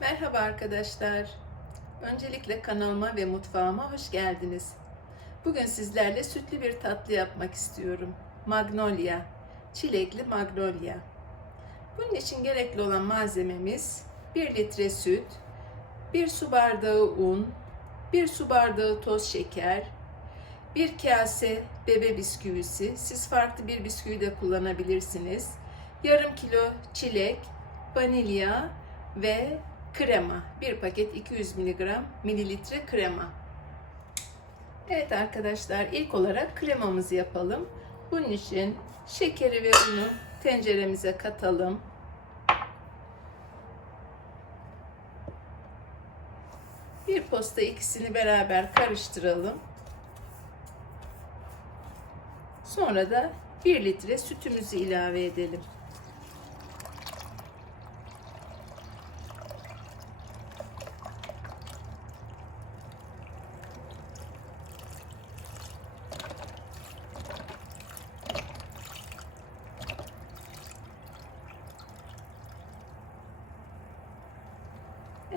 Merhaba arkadaşlar. Öncelikle kanalıma ve mutfağıma hoş geldiniz. Bugün sizlerle sütlü bir tatlı yapmak istiyorum. Magnolia, çilekli magnolia. Bunun için gerekli olan malzememiz 1 litre süt, 1 su bardağı un, 1 su bardağı toz şeker, 1 kase bebe bisküvisi, siz farklı bir bisküvi de kullanabilirsiniz. Yarım kilo çilek, vanilya ve krema. Bir paket 200 mg mililitre krema. Evet arkadaşlar ilk olarak kremamızı yapalım. Bunun için şekeri ve unu tenceremize katalım. Bir posta ikisini beraber karıştıralım. Sonra da 1 litre sütümüzü ilave edelim.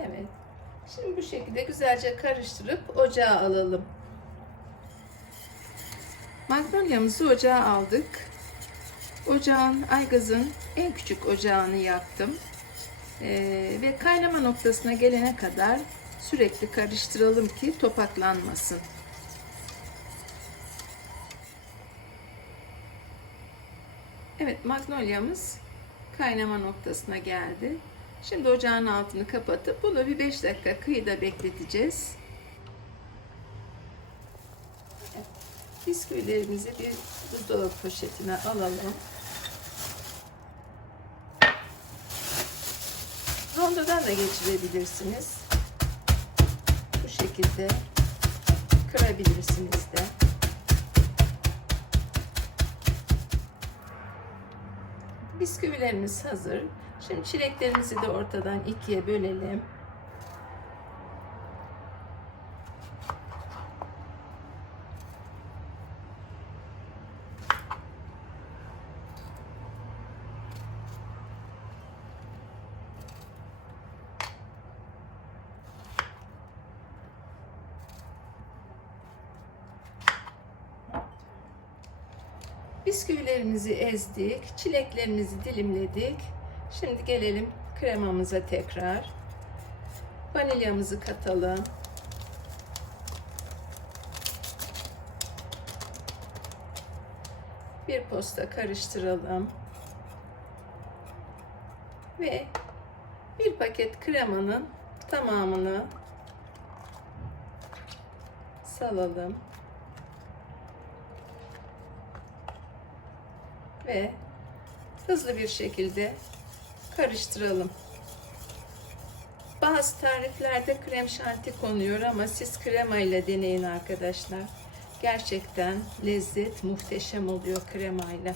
Evet. Şimdi bu şekilde güzelce karıştırıp ocağa alalım. Magnolia'mızı ocağa aldık. Ocağın, aygazın en küçük ocağını yaktım. Ee, ve kaynama noktasına gelene kadar sürekli karıştıralım ki topaklanmasın. Evet, magnolia'mız kaynama noktasına geldi. Şimdi ocağın altını kapatıp bunu bir 5 dakika kıyıda bekleteceğiz. Bisküvilerimizi bir buzdolabı poşetine alalım. Rondodan da geçirebilirsiniz. Bu şekilde kırabilirsiniz de. Bisküvilerimiz hazır. Şimdi çileklerimizi de ortadan ikiye bölelim. Bisküvilerimizi ezdik, çileklerimizi dilimledik. Şimdi gelelim kremamıza tekrar. Vanilyamızı katalım. Bir posta karıştıralım. Ve bir paket kremanın tamamını salalım. Ve hızlı bir şekilde karıştıralım. Bazı tariflerde krem şanti konuyor ama siz krema ile deneyin arkadaşlar. Gerçekten lezzet muhteşem oluyor krema ile.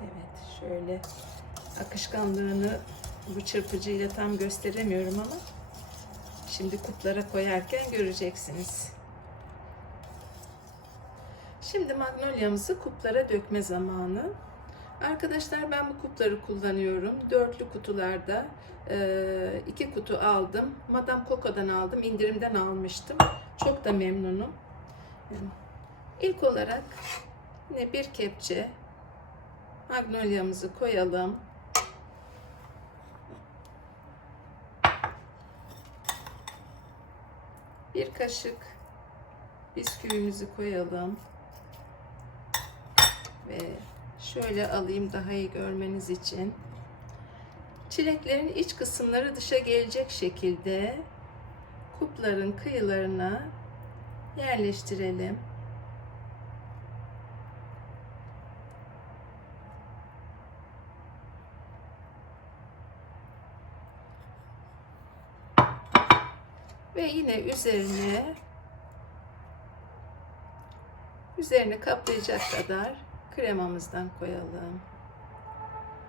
Evet şöyle akışkanlığını bu çırpıcıyla tam gösteremiyorum ama Şimdi kuplara koyarken göreceksiniz. Şimdi magnolia'mızı kuplara dökme zamanı. Arkadaşlar ben bu kupları kullanıyorum. Dörtlü kutularda iki kutu aldım. Madame Coco'dan aldım. indirimden almıştım. Çok da memnunum. İlk olarak yine bir kepçe magnolia'mızı koyalım. Bir kaşık bisküvimizi koyalım. Ve şöyle alayım daha iyi görmeniz için. Çileklerin iç kısımları dışa gelecek şekilde kupların kıyılarına yerleştirelim. Ve yine üzerine üzerine kaplayacak kadar kremamızdan koyalım.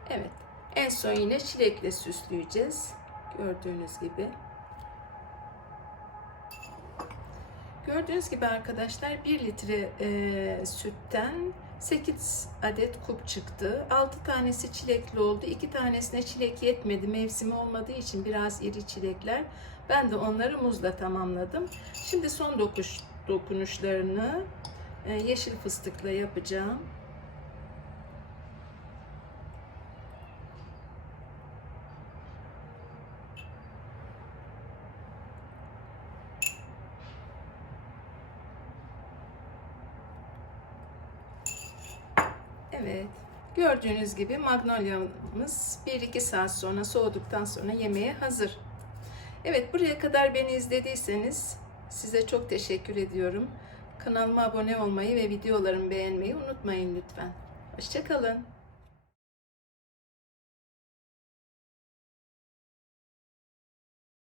Evet. En son yine çilekle süsleyeceğiz. Gördüğünüz gibi. Gördüğünüz gibi arkadaşlar 1 litre e, sütten 8 adet kup çıktı. 6 tanesi çilekli oldu. 2 tanesine çilek yetmedi. Mevsimi olmadığı için biraz iri çilekler. Ben de onları muzla tamamladım. Şimdi son dokuş, dokunuşlarını e, yeşil fıstıkla yapacağım. Evet. Gördüğünüz gibi magnolia'mız 1-2 saat sonra soğuduktan sonra yemeğe hazır. Evet buraya kadar beni izlediyseniz size çok teşekkür ediyorum. Kanalıma abone olmayı ve videolarımı beğenmeyi unutmayın lütfen. Hoşçakalın.